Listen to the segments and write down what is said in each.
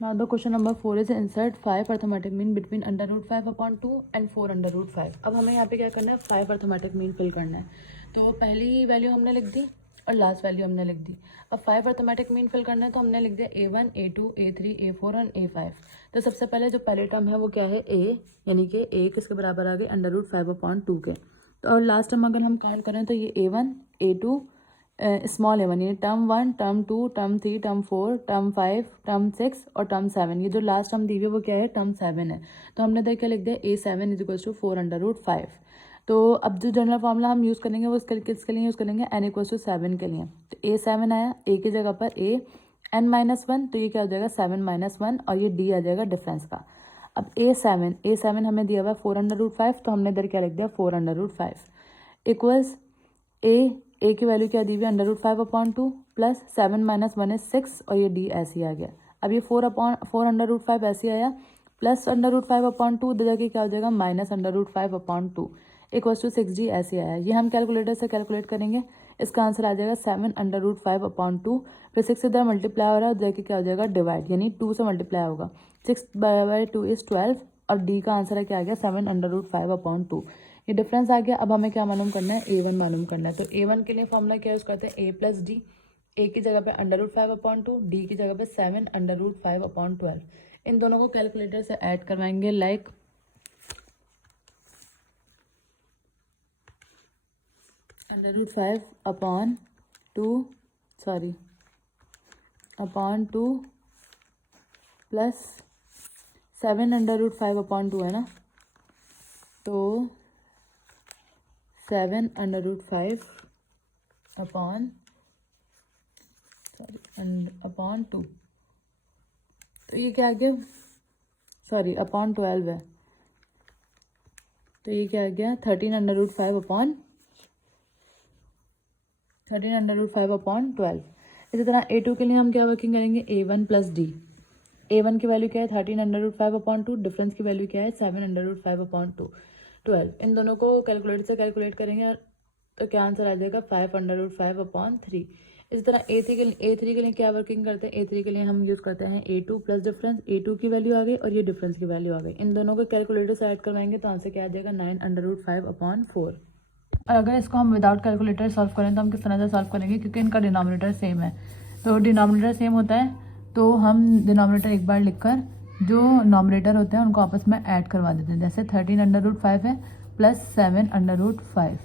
Now the question number 4 is insert 5 arithmetic mean between under root 5 upon 2 and 4 under root 5. अब हमें यहाँ पे क्या करना है, 5 arithmetic mean फिल करना है. तो पहली वैल्यू हमने लिख दी और लास्ट वैल्यू हमने लिख दी. अब 5 arithmetic mean फिल करना है तो हमने लिख दिया A1, A2, A3, A4 और A5. तो सबसे पहले जो पहले टर्म है वो क्या है, A, यानी कि A किसके बराबर आ गए, अंडर रूट 5 अपॉन 2 के. तो और लास्ट टर्म अगर हम काउंट करें तो ये A1, A2, स्मॉल A1 यानी term 1, term 2, term 3, term 4, term 5, term 6 और टर्म 7. ये जो लास्ट टर्म दी हुई है वो क्या है, टर्म 7 है. तो हमने देख के लिख दिया A7 is equals to 4 under root 5. तो अब जो जनरल फॉर्मूला हम यूज़ करेंगे वो किसके लिए यूज़ करेंगे, n इक्वल्स टू 7 के लिए. तो A7 आया, A की जगह पर A n-1, तो ये क्या हो जाएगा 7-1 और ये D आ जाएगा डिफरेंस का. अब A7 हमें दिया हुआ 4 अंडर रूट 5, तो हमने इधर क्या लिख दिया 4 अंडर रूट 5 इक्वल्स ए की वैल्यू क्या दी हुई है, under root 5 upon 2 plus 7-1 is 6 और ये डी ऐसे आ गया. अब ये 4 अंडर रूट 5 ऐसे आया प्लस अंडर रूट 5 अपॉन 2 इधर जाके क्या हो जाएगा minus under root 5 upon 2 equals to 6d ऐसे आया. ये हम कैलकुलेटर से कैलकुलेट करेंगे, इसका आंसर आ जाएगा 7 अंडर रूट 5 अपॉन 2. फिर 6 इधर मल्टीप्लाई हो रहा है उधर जाके क्या हो जाएगा डिवाइड, यानी 2 से मल्टीप्लाई होगा. 6/2 इज 12 और डी का आंसर है क्या आ गया 7 अंडर रूट 5 अपॉन 2. ये डिफरेंस आ गया. अब हमें क्या मालूम करना है, A1 मालूम करना है. तो A1 के लिए फॉर्मूला क्या यूज़ करते हैं, A प्लस डी. ए की जगह पे अंडर रूट 5 अपॉन 2, डी की जगह पे 7 अंडर रूट 5 अपॉन 12. इन दोनों को कैलकुलेटर से ऐड करवाएंगे like under root 5 upon 2 plus 7 under root 5 upon 2 है ना, तो 7 अंडर रूट 5 अपॉन 2. तो ये क्या आ गया, अपॉन 12 है. तो ये क्या आ गया 13 अंडर रूट 5 अपॉन 12. इसी तरह A2 के लिए हम क्या वर्किंग करेंगे, A1 प्लस डी. A1 की वैल्यू क्या है 13 अंडर रूट 5 अपॉन 2, डिफरेंस की वैल्यू क्या है 7 अंडर रूट 5 अपॉन 2, 12. इन दोनों को कैलकुलेटर से कैलकुलेट करेंगे तो क्या आंसर आ जाएगा 5 अंडर रूट 5 अपॉन 3. इसी तरह A3 के लिए क्या वर्किंग करते हैं, A3 के लिए हम यूज़ करते हैं A2 प्लस डिफरेंस. A2 की वैल्यू आ गई और ये डिफरेंस की वैल्यू आ गई. इन दोनों को कैलकुलेटर से ऐड करवाएंगे तो आंसर क्या आ जाएगा 9 अंडर रूट 5 अपॉन 4. और अगर इसको हम विदाउट कैलकुलेटर सॉल्व करें तो हम किस तरह से सॉल्व करेंगे, क्योंकि इनका डिनोमिनेटर सेम है. तो डिनोमिनेटर सेम होता है तो हम डिनोमिनेटर एक बार लिखकर जो नॉमिनेटर होते हैं उनको आपस में ऐड करवा देते हैं. जैसे 13 अंडर रूट 5 है plus 7 under root 5.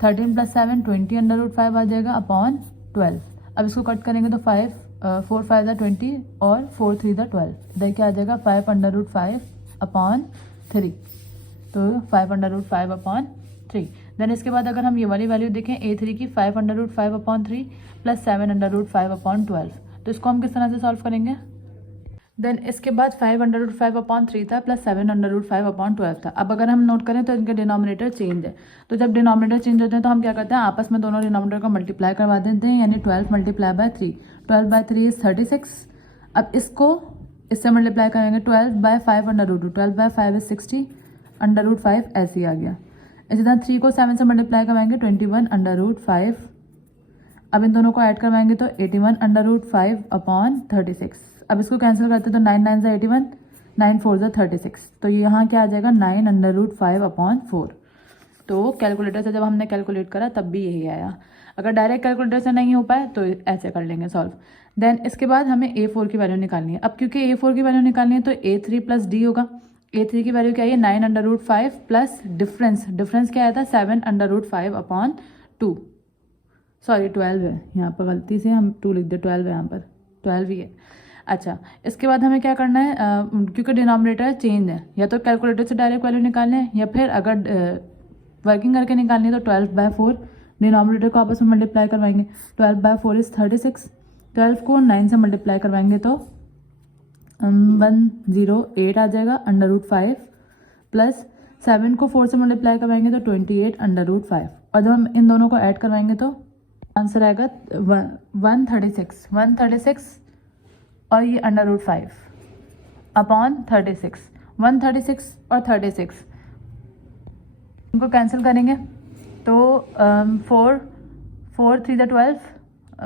13 plus 7 20 under root 5 आ जाएगा अपॉन 12. अब इसको कट करेंगे तो 4 5 द 20 और 4 3 द 12. इधर क्या आ जाएगा 5 अंडर रूट 5 अपॉन 3. तो 5 अंडर रूट 5 अपॉन 3. देन इसके बाद अगर हम ये वाली वैल्यू देखें A3 की 5 under root 5 upon 3 plus 7 under root 5 upon 12. तो इसको हम किस तरह से सॉल्व करेंगे. देन इसके बाद 5 अंडर रूट 5 अपॉन 3 था प्लस 7 अंडर रूट 5 अपॉन 12 था. अब अगर हम नोट करें तो इनके डिनोमिनेटर चेंज है. तो जब डिनोमिनेटर चेंज होते हैं तो हम क्या करते हैं, आपस में दोनों डिनोमिनेटर को मल्टीप्लाई करवा देते हैं, यानी 12 मल्टीप्लाई बाय 3. 12/3 इज 36. अब इसको इससे मल्टीप्लाई करेंगे 12/5 under root 2. 12/5 is 60 under root 5 ऐसे ही आ गया. इसी तरह 3 को 7 से मल्टीप्लाई करवाएंगे 21 अंडर रूट 5. अब इन दोनों को ऐड करवाएंगे तो 81 अंडर रूट 5 अपॉन 36. अब इसको कैंसिल करते तो 9 9 से 81, 9 4 से 36. तो यहाँ क्या आ जाएगा 9 अंडर रूट 5 अपॉन 4. तो कैलकुलेटर से जब हमने कैलकुलेट करा तब भी यही आया. अगर डायरेक्ट कैलकुलेटर से नहीं हो पाए तो ऐसे कर लेंगे सॉल्व. देन इसके बाद हमें A4 की वैल्यू निकालनी है. अब क्योंकि A4 की वैल्यू निकालनी है तो A3 प्लस डी होगा. A3 की वैल्यू क्या है 9 अंडर रूट 5 प्लस डिफरेंस क्या आया था 7 अंडर रूट 5 अपॉन 2. 12 है, यहाँ पर गलती से हम 2 लिख दे, 12 है यहाँ पर, 12 ही है. अच्छा, इसके बाद हमें क्या करना है, क्योंकि डिनोमिनेटर चेंज है, या तो कैलकुलेटर से डायरेक्ट वैल्यू निकालना है या फिर अगर वर्किंग करके निकालनी है तो 12/4 डिनोमिनेटर को आपस में मल्टीप्लाई करवाएंगे. 12/4 इज 36. 12 को 9 से मल्टीप्लाई करवाएंगे तो 108 आ जाएगा अंडर रूट 5 प्लस 7 को 4 से मल्टीप्लाई करवाएंगे तो 28 अंडर रूट 5. और जब हम इन दोनों को ऐड करवाएंगे तो आंसर आएगा 136 और ये अंडर रूट 5 अपॉन 36. 136 और 36 इनको कैंसिल करेंगे तो 4 3 द 12,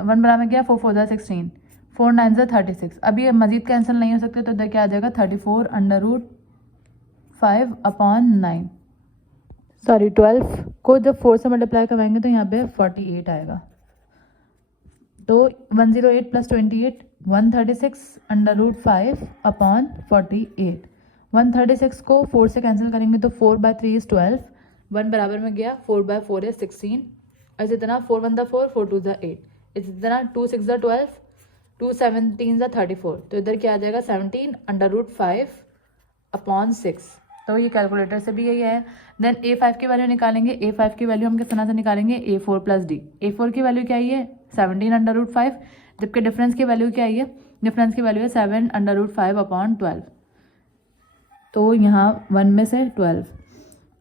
1 बराबर गया 4 4 द 16, 4 9 से 36। अब ये मजीद कैंसिल नहीं हो सकते, तो इधर क्या आ जाएगा 34√5/9। सॉरी 12 को जब 4 से मल्टीप्लाई करवाएंगे तो यहाँ पे 48 आएगा। तो 108 + 28 136√5/48। 136 को 4 से कैंसिल करेंगे तो 4/3 इज 12, 1 बराबर में गया, 4/4 इज 16, इसी तरह 4 1 4, 4 2 8, इसी तरह 2 6 12, 2 17 34। तो इधर क्या आ जाएगा 17√5/6। तो ये कैलकुलेटर से भी यही है। देन A5 की वैल्यू निकालेंगे। A5 की वैल्यू हम किस तरह से निकालेंगे, A4 + D। A4 की वैल्यू क्या आई है 17√5, जबकि डिफरेंस की वैल्यू क्या आई है, डिफरेंस की वैल्यू है 7√5/12। तो यहाँ 1 में से 12।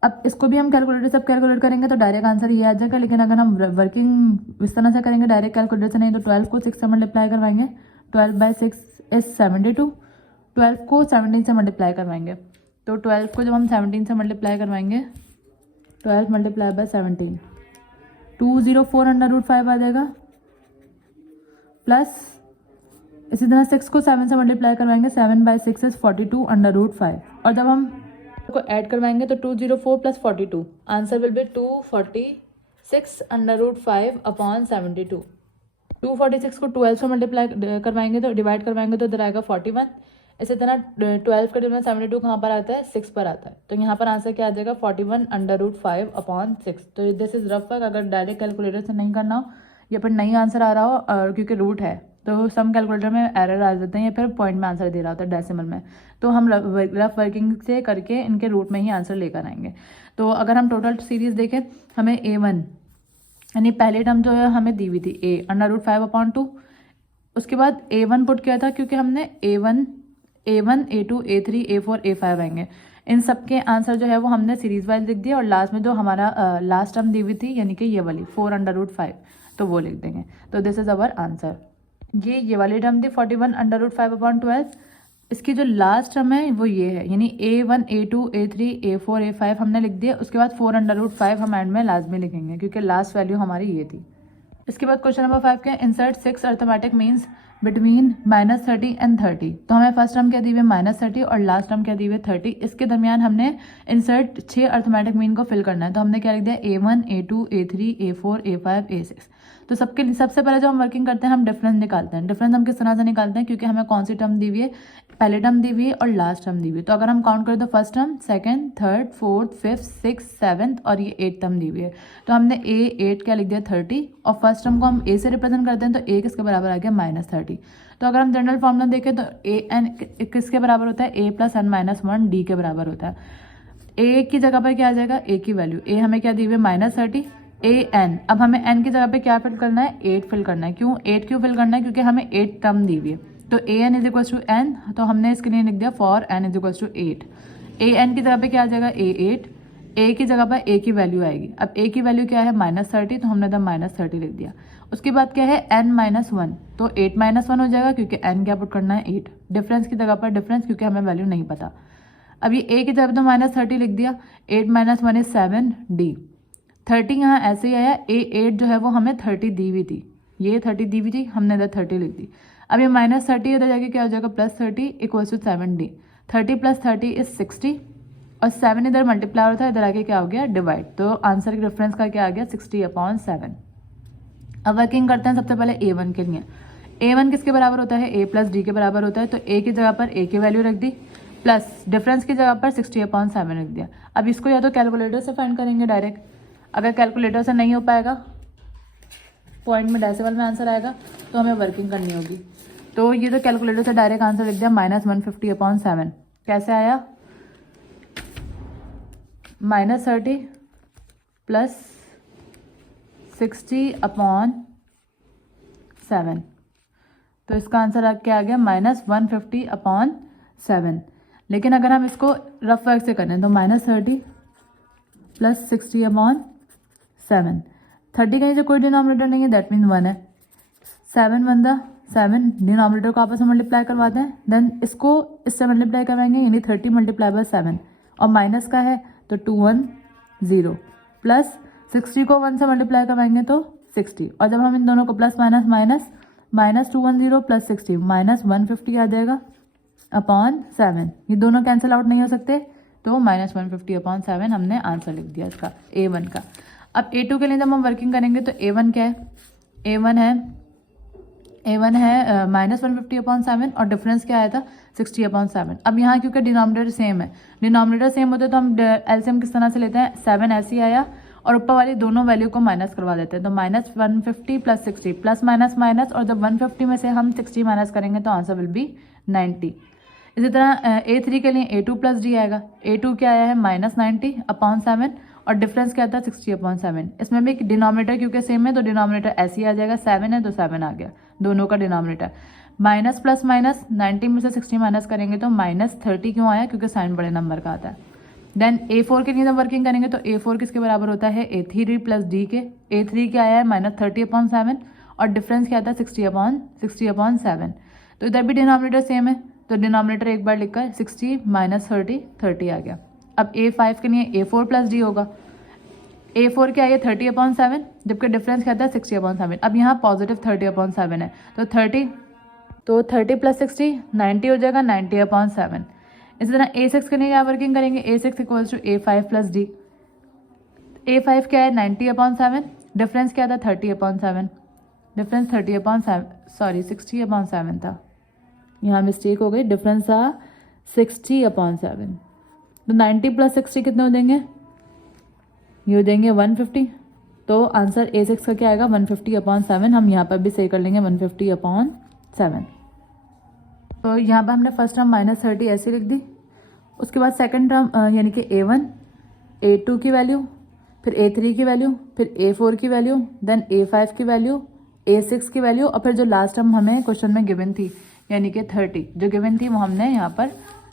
अब इसको भी हम कैलकुलेटर से कैलकुलेट करेंगे तो डायरेक्ट आंसर ये आ जाएगा, लेकिन अगर हम वर्किंग इस तरह से करेंगे डायरेक्ट कैलकुलेटर से नहीं, तो 12 को 6 से मल्टीप्लाई करवाएंगे, 12/6 इज 72। 12 को 17 से मल्टीप्लाई करवाएंगे, तो 12 को जब हम 17 से मल्टीप्लाई करवाएंगे, 12 × 17 204√5 आ जाएगा, प्लस इसी तरह 6 को 7 से मल्टीप्लाई करवाएंगे, 7/6 इज 42√5। और जब हम को ऐड करवाएंगे तो 204 + 42, आंसर विल बी 246√5/72। 246 को 12 से मल्टीप्लाई करवाएंगे तो डिवाइड करवाएंगे तो इधर आएगा 41। इसी तरह 12 का डिफरेंस 72 कहाँ पर आता है, 6 पर आता है। तो यहाँ पर आंसर क्या आ जाएगा 41√5/6। तो दिस इज रफ वर्क। अगर डायरेक्ट कैलकुलेटर से नहीं करना हो या फिर नहीं आंसर आ रहा हो, और क्योंकि रूट है तो सम कैलकुलेटर में एरर आ जाते हैं या फिर पॉइंट में आंसर दे रहा होता है डेसिमल में, तो हम रफ वर्किंग से करके इनके रूट में ही आंसर लेकर आएंगे। तो अगर हम टोटल सीरीज देखें, हमें A1 यानी पहले टर्म जो है हमें दी हुई थी A√5/2। उसके बाद A1 पुट किया था, क्योंकि हमने A1 A2 A3 A4 A5 आएंगे, इन सब के आंसर जो है वो हमने सीरीज वाइज लिख दिया, और लास्ट में जो हमारा लास्ट टर्म दी हुई थी यानी कि ये वाली 4√5, तो वो लिख देंगे। तो दिस इज अवर आंसर। ये वाली टर्म थी 41√5/12। इसकी जो लास्ट टर्म है वो ये है, यानी A1 A2 A3 A4 A5 हमने लिख दिया। उसके बाद 4√5 हम एंड में लाजमी लिखेंगे, क्योंकि लास्ट वैल्यू हमारी ये थी। इसके बाद क्वेश्चन नंबर 5 क्या है, insert 6 arithmetic means between -30 and 30। तो हमें फर्स्ट टर्म क्या दी हुई है -30 और लास्ट टर्म क्या दी हुई है 30। इसके दरमियान हमने इंसर्ट 6 अर्थमेटिक मीन को फिल करना है। तो हमने क्या लिख दिया A1 A2 A3 A4 A5 A6। तो सबके लिए सबसे पहले जो हम वर्किंग करते हैं हम डिफरेंस निकालते हैं। डिफरेंस हम किस तरह से निकालते हैं, क्योंकि हमें कौन सी टर्म दी हुई है, पहले टर्म दी हुई है और लास्ट टर्म दी हुई है। तो अगर हम काउंट करें तो first term, second, third, fourth, fifth, six, seventh और ये 8th टर्म दी हुई है। तो हमने A8 क्या लिख दिया 30, और फर्स्ट टर्म को हम A से रिप्रेजेंट करते हैं, तो A किसके बराबर आ गया -30। तो अगर हम जनरल फॉर्मूला देखें तो AN किसके बराबर होता है, A + n - 1 D के बराबर होता है। A की जगह पर क्या आ जाएगा, A की वैल्यू, A हमें क्या दी हुई है -30, AN। अब हमें n की जगह पे क्या फिल करना है, 8 फिल करना है। क्यों 8 क्यों फिल करना है, क्योंकि हमें 8 टर्म दी हुई है। तो AN = n, तो हमने इसके लिए लिख दिया फॉर n = 8। AN की जगह पे क्या आ जाएगा A8, A की जगह पर A की वैल्यू आएगी। अब A की वैल्यू क्या है -30, तो हमने -30 लिख दिया। उसके बाद क्या है n - 1, तो 8 - 1 हो जाएगा, क्योंकि n क्या पुट करना है 8। डिफरेंस की जगह पर डिफरेंस, क्योंकि हमें वैल्यू नहीं पता। अब ये A की जगह पर तो -30 लिख दिया, 8 - 1 इज 7 D। 30 यहाँ ऐसे ही आया, A8 जो है वो हमें 30 दी हुई थी, ये 30 दी हुई थी, हमने इधर 30 लिख दी। अब ये -30 इधर जाके क्या हो जाएगा +30 = 7D। 30 + 30 इज 60, और 7 इधर मल्टीप्लाई होता है, इधर आके क्या हो गया डिवाइड। तो आंसर के डिफरेंस का क्या आ गया 60/7। अब वर्किंग करते हैं सबसे पहले A1 के लिए। A1 किसके बराबर होता है, A + D के बराबर होता है। तो A की जगह पर A की वैल्यू रख दी, प्लस डिफरेंस की जगह पर 60/7 रख दिया। अब इसको या तो कैलकुलेटर से फाइंड करेंगे डायरेक्ट, अगर कैलकुलेटर से नहीं हो पाएगा, पॉइंट में डेसिमल में आंसर आएगा, तो हमें वर्किंग करनी होगी। तो ये तो कैलकुलेटर से डायरेक्ट आंसर लिख दिया -150/7। कैसे आया, -30 + 60/7। तो इसका आंसर क्या आ गया -150/7। लेकिन अगर हम इसको रफ वर्क से करें तो -30 + 60/7। 30 का जो कोई डिनोमिनेटर नहीं है, दैट मीन 1 है। 7 × 7 डिनोमिनेटर को आपस में मल्टीप्लाई करवाते हैं, देन इसको इससे मल्टीप्लाई करवाएंगे, यानी 30 × 7, और माइनस का है तो 210, प्लस 60 को 1 से मल्टीप्लाई करवाएंगे तो 60, और जब हम इन दोनों को प्लस माइनस -210 प्लस 60 -150 आ जाएगा अपॉन 7। ये दोनों कैंसिल आउट नहीं हो सकते, तो -150 अपॉन 7 हमने आंसर लिख दिया इसका A1 का। अब A2 के लिए जब हम वर्किंग करेंगे तो A1 क्या है, A1 है -150 अपॉन 7 और डिफरेंस क्या आया था 60 अपॉन 7। अब यहाँ क्योंकि डिनोमिनेटर सेम है, डिनोमिनेटर सेम होते तो हम एलसीएम किस तरह से लेते हैं, 7 ऐसे ही आया और ऊपर वाली दोनों वैल्यू को माइनस करवा देते हैं, तो -150 प्लस 60 प्लस माइनस माइनस, और जब 150 में से हम 60 माइनस करेंगे तो आंसर विल बी 90। इसी तरह A3 के लिए A2 प्लस डी आएगा। A2 क्या आया है -90 अपॉन 7 और डिफरेंस क्या था 60 अपॉन 7। इसमें भी डिनोमिनेटर क्योंकि सेम है तो डिनोमिनेटर ऐसे ही आ जाएगा, 7 है तो 7 आ गया दोनों का डिनोमिनेटर। माइनस प्लस माइनस 90 में से 60 माइनस करेंगे तो -30 क्यों आया, क्योंकि साइन बड़े नंबर का आता है। देन A4 के लिए जब वर्किंग करेंगे तो A4 किसके बराबर होता है A3 प्लस डी के। A3 क्या आया है -30 अपॉन 7 और डिफरेंस क्या था 60 अपॉन 7। तो इधर भी डिनोमिनेटर सेम है तो डिनोमिनेटर एक बार लिखकर 60 माइनस 30 आ गया। अब A5 के लिए A4 प्लस डी होगा। A4 क्या है 30 अपॉन 7 जबकि डिफरेंस क्या था 60 अपॉन 7। अब यहाँ पॉजिटिव 30 अपॉन 7 है तो 30 प्लस 60 90 हो जाएगा, 90 अपॉन 7। इसी तरह A6 के लिए क्या वर्किंग करेंगे, A6 equals to A5 plus D. A5 क्या है 90 अपॉन 7, डिफरेंस क्या था 30 अपॉन 7, डिफरेंस 60 अपॉन 7 था, यहाँ मिस्टेक हो गई, डिफरेंस था 60 अपॉन 7। तो 90 प्लस 60 कितने हो देंगे, ये हो देंगे 150। तो आंसर A6 का क्या आएगा 150 अपॉन 7। हम यहाँ पर भी सही कर लेंगे 150 अपॉन 7। तो यहाँ पर हमने फर्स्ट टर्म -30 ऐसे लिख दी। उसके बाद सेकंड टर्म यानी कि A1 A2 की वैल्यू, फिर A3 की वैल्यू, फिर A4 की वैल्यू, देन A5 की वैल्यू, A6 की वैल्यू, और फिर जो लास्ट टर्म हमें क्वेश्चन में गिवन थी यानी कि 30 जो गिवन थी वो हमने यहाँ पर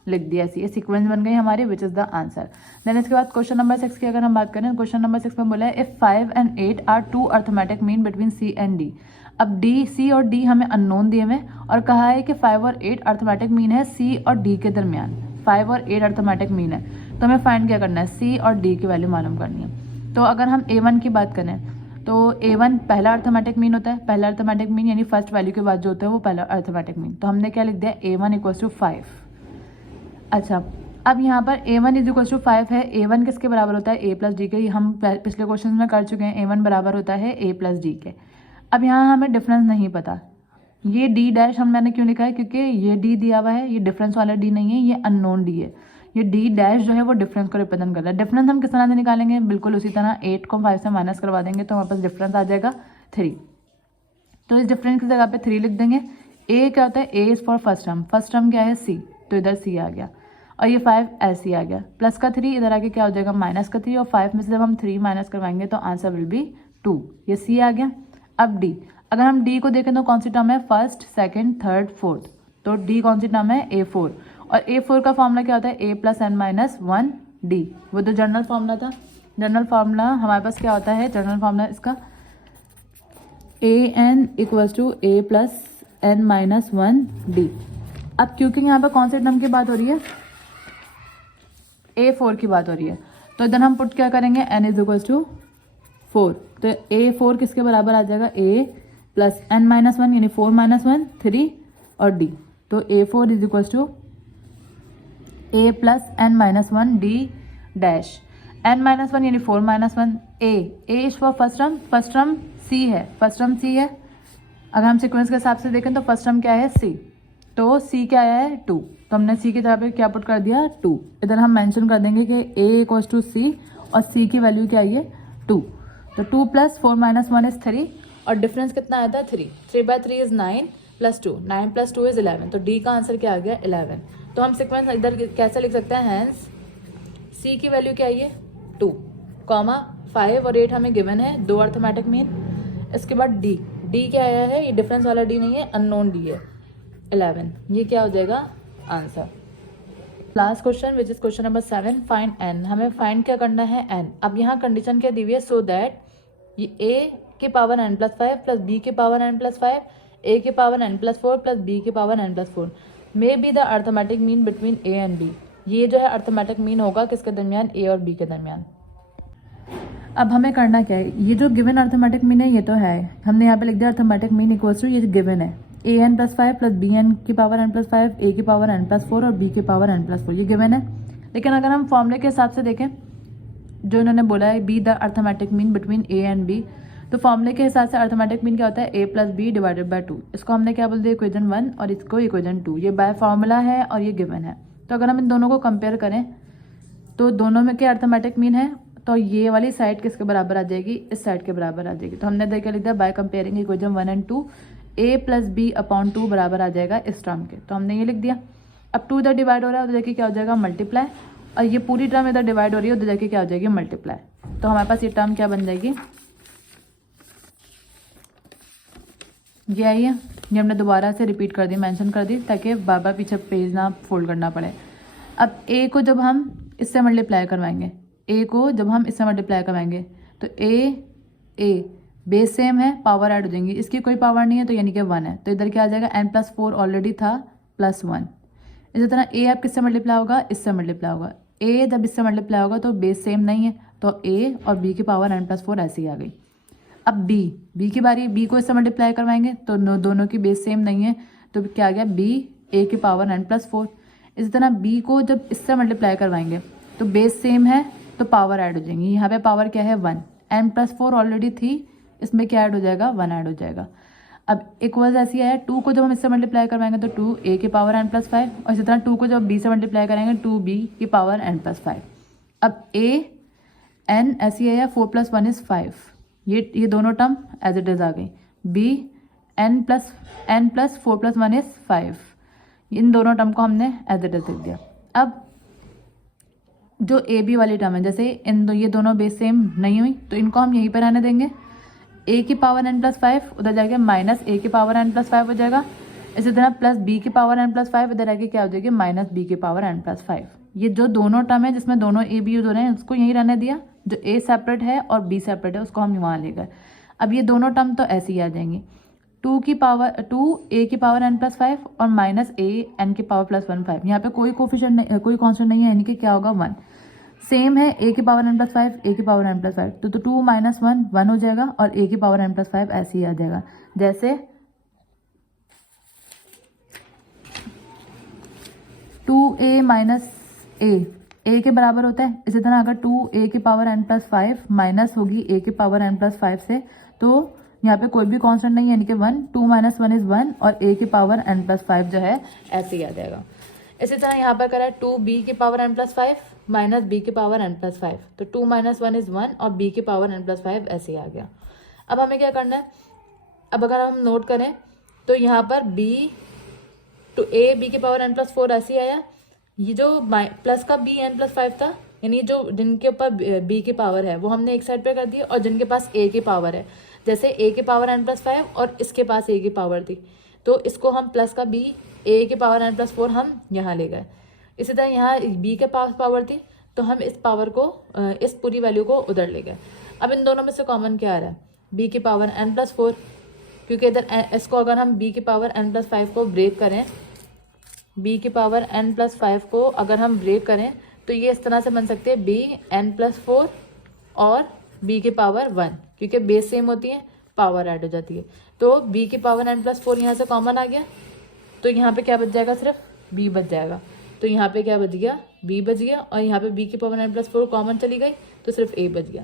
लिख दिया। ऐसी ये सीक्वेंस बन गई हमारी which is the answer. Then इसके बाद क्वेश्चन नंबर 6 की अगर हम बात करें, क्वेश्चन नंबर 6 में बोला है if 5 and 8 are 2 arithmetic mean between C and D। अब C और D हमें अननोन दिए हुए और कहा है कि 5 और 8 अर्थमेटिक मीन है C और D के दरमियान। 5 और 8 अर्थमेटिक मीन है तो हमें फाइंड क्या करना है, C और D की वैल्यू मालूम करनी है। तो अगर हम A1 की बात करें तो A1 पहला अर्थमेटिक मीन होता है, पहला अर्थमेटिक मीन यानी फर्स्ट वैल्यू के बाद जो होता है वो पहला अर्थमेटिक मीन। तो हमने क्या लिख दिया A1 इक्वल्स टू 5। अच्छा, अब यहाँ पर A1 इज इक्वल्स टू 5 है। A1 किसके बराबर होता है A प्लस डी के, ये हम पिछले क्वेश्चन में कर चुके हैं। A1 बराबर होता है A प्लस डी के। अब यहाँ हमें डिफरेंस नहीं पता, ये D डैश मैंने क्यों लिखा है, क्योंकि ये D दिया हुआ है, ये डिफरेंस वाला D नहीं है, ये अननोन D है। ये D डैश जो है वो डिफरेंस को रिप्रेजेंट कर रहा है। डिफरेंस हम किस तरह से निकालेंगे, बिल्कुल उसी तरह 8 को 5 से माइनस करवा देंगे तो हमारे पास डिफरेंस आ जाएगा 3। तो इस डिफरेंस की जगह पे 3 लिख देंगे। A क्या होता है, A is for first term, first term क्या है C, तो इधर C आ गया और ये 5 ऐसे ही आ गया। प्लस का 3 इधर आके क्या हो जाएगा माइनस का 3 और 5 में से जब हम 3 माइनस करवाएंगे तो आंसर विल बी 2। ये C आ गया। अब D, अगर हम D को देखें तो कौन सी टर्म है, फर्स्ट सेकंड थर्ड फोर्थ, तो D कौन सी टर्म है A4 और A4 का फॉर्मूला क्या होता है A plus n minus 1 D, वो तो जनरल फॉर्मूला था। जनरल फार्मूला हमारे पास क्या होता है, जनरल फार्मूला इसका AN equals to A plus n minus 1 D। अब क्योंकि यहाँ पर कौन से टर्म की बात हो रही है, A4 की बात हो रही है, तो इधर हम पुट क्या करेंगे n इज इक्वल्स टू 4, तो A4 किसके बराबर आ जाएगा A प्लस n माइनस 1 यानी 4 माइनस 1 3 और D, तो A4 is equals to A plus n minus 1 D dash, n minus 1 यानी 4 minus 1 A is for first term C है, फर्स्ट टर्म C है। अगर हम सीक्वेंस के हिसाब से देखें तो फर्स्ट टर्म क्या है C, तो C क्या आया है 2, तो हमने C की जगह पे क्या पुट कर दिया 2। इधर हम मेंशन कर देंगे कि A इक्वल्स टू C और C की वैल्यू क्या आई है 2, तो 2 प्लस 4 माइनस 1 इज 3 और डिफरेंस कितना आया था 3, 3/3 इज 9 प्लस 2, 9 प्लस 2 इज 11, तो D का आंसर क्या आ गया 11। तो हम सीक्वेंस इधर कैसे लिख सकते हैं, हैंस C की वैल्यू क्या आई है 2, 5 और 8 हमें गिवन है, 2 अर्थमेटिक मीन। इसके बाद D क्या आया है, ये डिफरेंस वाला D नहीं है, अननोन D है 11, ये क्या हो जाएगा answer. Last question which is question number 7, find n। हमें फाइंड क्या करना है n। अब यहाँ कंडीशन क्या दी हुई है, सो दैट ये a के power n plus 5 plus b के पावर n प्लस 5, a के power n plus 4 plus b के power n plus 4 may be the arithmetic mean between a and b। ये जो है अर्थमेटिक मीन होगा किसके दरमियान, a और b के दरमियान। अब हमें करना क्या है, ये जो गिवन अर्थमेटिक मीन है ये तो है, हमने यहाँ पे लिख दिया अर्थमेटिक मीन इक्वल्स टू ये जो गिवन है an plus 5 plus B N की पावर n प्लस 5 a की पावर n प्लस 4 और b की पावर n प्लस 4, ये गिवन है। लेकिन अगर हम फॉर्मूले के हिसाब से देखें जो इन्होंने बोला है be the arithmetic mean between a and b, तो फॉर्मूले के हिसाब से अर्थमेटिक मीन क्या होता है a plus B divided by 2। इसको हमने क्या बोल दिया इक्वेशन 1 और इसको इक्वेशन 2, ये बाय फॉर्मूला है और ये गिवन है। तो अगर हम इन दोनों को कंपेयर करें तो दोनों में क्या अर्थमेटिक मीन है, तो ये वाली साइड किसके बराबर आ जाएगी, इस साइड के बराबर आ जाएगी। तो हमने देखा लिख दिया by comparing equation 1 and 2 a plus B upon 2 बराबर आ जाएगा इस टर्म के, तो हमने ये लिख दिया। अब 2 इधर डिवाइड हो रहा है, उधर देखिए क्या हो जाएगा मल्टीप्लाई, और ये पूरी टर्म इधर डिवाइड हो रही है, उधर देखिए क्या हो जाएगी मल्टीप्लाई। तो हमारे पास ये टर्म क्या बन जाएगी, ये आई है, ये हमने दोबारा से रिपीट कर दी, मेंशन कर दी, ताकि बार बार पीछे पेज ना फोल्ड करना पड़े। अब a को जब हम इससे मल्टीप्लाई करवाएंगे, a को जब हम इससे मल्टीप्लाई करवाएंगे तो a बेस सेम है, पावर ऐड हो जाएंगी, इसकी कोई पावर नहीं है तो यानी कि 1 है, तो इधर क्या आ जाएगा n प्लस 4 ऑलरेडी था प्लस 1। इसी तरह a अब किससे मल्टीप्लाई होगा, इससे मल्टीप्लाई होगा, a जब इससे मल्टीप्लाई होगा तो बेस सेम नहीं है, तो a और b की पावर n प्लस 4 ऐसे ही आ गई। अब b की बारी, b को इससे मल्टीप्लाई करवाएंगे तो दोनों की बेस सेम नहीं है, तो क्या आ गया b a की पावर n प्लस 4। इसी तरह b को जब इससे मल्टीप्लाई करवाएंगे तो बेस सेम है तो पावर ऐड हो जाएंगी, यहाँ पे पावर क्या है 1, n प्लस 4 ऑलरेडी थी, इसमें क्या ऐड हो जाएगा 1 ऐड हो जाएगा। अब इक्वल्स ऐसी है, 2 को जब हम इससे मल्टीप्लाई करवाएंगे तो 2 a की पावर n प्लस 5, और इसी तरह 2 को जब b से मल्टीप्लाई करेंगे 2b की पावर n प्लस 5। अब a n ऐसी है, 4 प्लस 1 इज 5, ये दोनों टर्म एज इट इज आ गई। b n plus 4 plus 1 is 5, इन दोनों टर्म को हमने एज इट इज लिख दिया। अब जो ए बी वाली टर्म है, जैसे ये दोनों बेस सेम नहीं हुई तो इनको हम यहीं पर रहने देंगे, a की पावर n प्लस 5 उधर जाके माइनस a की पावर n प्लस 5 हो जाएगा। इसी तरह प्लस b की पावर n प्लस 5 इधर आके क्या हो जाएगी माइनस b की पावर n प्लस 5। ये जो दोनों टर्म है जिसमें दोनों a b यूज हो रहे हैं उसको यहीं रहने दिया, जो a सेपरेट है और b सेपरेट है उसको हम वहाँ ले गए। अब ये दोनों टर्म तो ऐसे ही आ जाएंगी, 2 a की पावर n प्लस 5 और माइनस a n की पावर प्लस 1 5, यहाँ पे कोई कोफिशिएंट नहीं, कोई कॉन्स्टेंट नहीं है, यानी कि क्या होगा 1। सेम है a की पावर n प्लस 5 a की पावर n प्लस 5, तो 2 माइनस 1 हो जाएगा और a की पावर n प्लस 5 ऐसे ही आ जाएगा। जैसे 2a माइनस a के बराबर होता है, इसी तरह अगर 2a की पावर n प्लस 5 माइनस होगी a की पावर n प्लस 5 से, तो यहाँ पे कोई भी कांस्टेंट नहीं है, यानी कि 1, 2 माइनस 1 इज 1 और a की पावर n प्लस 5 जो है ऐसे ही आ जाएगा। इसी तरह यहाँ पर करा 2b की power n plus 5 minus b की पावर n प्लस 5, तो 2 माइनस 1 इज 1 और b की पावर n प्लस 5 ऐसे ही आ गया। अब हमें क्या करना है, अब अगर हम नोट करें तो यहाँ पर a b की पावर n प्लस 4 ऐसे ही आया, ये जो प्लस का b n प्लस 5 था, यानी जो जिनके ऊपर b की पावर है वो हमने एक साइड पे कर दी, और जिनके पास a की पावर है, जैसे a की पावर n प्लस 5 और इसके पास a की पावर थी, तो इसको हम प्लस का b a की पावर n प्लस 4 हम यहाँ ले गए। इसी तरह यहाँ b के पास पावर थी तो हम इस पावर को, इस पूरी वैल्यू को उधर ले गए। अब इन दोनों में से कॉमन क्या आ रहा है, b की पावर n प्लस 4, क्योंकि इधर इसको अगर हम b की पावर n प्लस 5 को ब्रेक करें, b की पावर n प्लस 5 को अगर हम ब्रेक करें तो ये इस तरह से बन सकते हैं b n प्लस 4 और b की पावर 1, क्योंकि बेस सेम होती है, पावर ऐड हो जाती है। तो b की पावर n प्लस 4 यहाँ से कॉमन आ गया, तो यहाँ पे क्या बच जाएगा, सिर्फ b बच जाएगा। तो यहाँ पे क्या बच गया, b बच गया, और यहाँ पे b की पावर n प्लस 4 कॉमन चली गई तो सिर्फ a बच गया।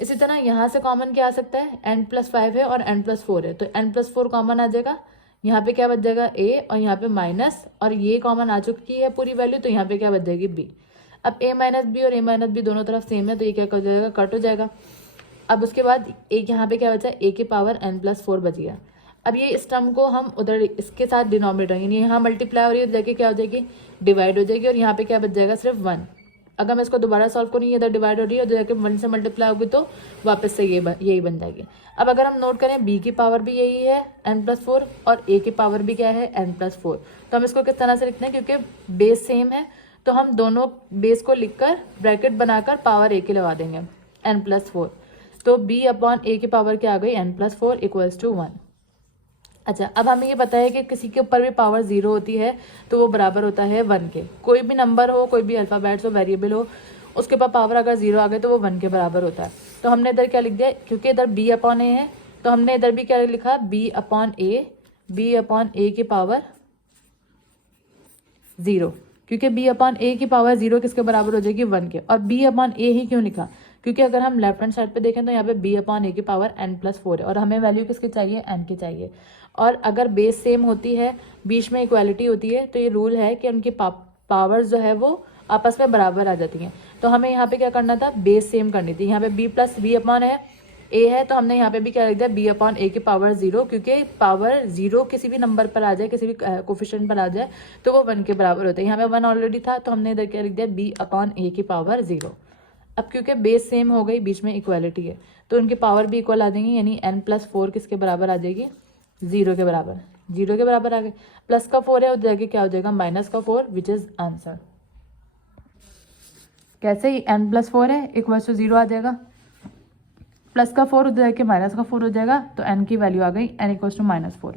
इसी तरह यहाँ से कॉमन क्या आ सकता है, n प्लस 5 है और n प्लस 4 है, तो n प्लस 4 कॉमन आ जाएगा, यहाँ पे क्या बच जाएगा a, और यहाँ पे माइनस, और ये कॉमन आ चुकी है पूरी वैल्यू, तो यहाँ पे क्या बच जाएगी b। अब a माइनस बी और a माइनस बी दोनों तरफ सेम है, तो ये क्या हो जाएगा, कट हो जाएगा। अब उसके बाद एक यहाँ पे क्या बचा, a की पावर n प्लस 4 बच गया। अब ये इस टर्म को हम उधर इसके साथ डिनोमिनेटर, यानी यहाँ मल्टीप्लाई हो रही है, जाके क्या हो जाएगी, डिवाइड हो जाएगी, और यहाँ पे क्या बच जाएगा, सिर्फ 1। अगर मैं इसको दोबारा सॉल्व करूँ, इधर डिवाइड हो रही है, उधर जाके 1 से मल्टीप्लाई होगी तो वापस से यही बन जाएगी। अब अगर हम नोट करें, b की पावर भी यही है n प्लस 4 और a की पावर भी क्या है n प्लस 4, तो हम इसको किस तरह से लिखते हैं, क्योंकि बेस सेम है तो हम दोनों बेस को लिखकर ब्रैकेट बनाकर पावर a की लगा देंगे, n प्लस 4, तो b अपॉन a की पावर क्या आ गई, n प्लस 4 इक्वल्स टू 1। अच्छा, अब हमें ये पता है कि किसी के ऊपर भी पावर 0 होती है तो वो बराबर होता है 1 के। कोई भी नंबर हो, कोई भी अल्फ़ाबेट्स हो, वेरिएबल हो, उसके ऊपर पावर अगर 0 आ गए तो वो 1 के बराबर होता है। तो हमने इधर क्या लिख दिया, क्योंकि इधर b अपॉन ए है तो हमने इधर भी क्या लिखा, b अपॉन ए की पावर 0, क्योंकि b अपॉन ए की पावर 0 किसके बराबर हो जाएगी, 1 के। और b अपॉन ए ही क्यों लिखा, क्योंकि अगर हम लेफ्ट हैंड साइड पे देखें तो यहाँ पे b अपॉन ए की पावर n+4 है और हमें वैल्यू किसकी चाहिए, n की चाहिए। और अगर बेस सेम होती है, बीच में इक्वालिटी होती है, तो ये रूल है कि उनकी पावर्स जो है वो आपस में बराबर आ जाती हैं। तो हमें यहाँ पे क्या करना था, बेस सेम करनी थी। यहाँ पे b प्लस b अपॉन ए है तो हमने यहाँ पे भी क्या लिख दिया, b अपॉन ए की पावर 0, क्योंकि पावर 0 किसी भी नंबर पर आ जाए, किसी भी कोफिशिएंट पर आ जाए तो वो 1 के बराबर होता है। यहाँ पे 1 ऑलरेडी था तो हमने इधर क्या लिख दिया, b अपॉन ए की पावर 0। अब क्योंकि बेस सेम हो गई, बीच में इक्वालिटी है, तो उनकी पावर भी इक्वल आ जाएंगी, यानी n+4 किसके बराबर आ जाएगी, 0 के बराबर। 0 के बराबर आ गए। प्लस का 4 है, उधर क्या हो जाएगा, माइनस का 4, विच इज आंसर। कैसे ही n+4 है इक्वल टू 0 आ जाएगा, प्लस का 4 उधर के माइनस का 4 हो जाएगा, तो n की वैल्यू आ गई n इक्वल टू -4।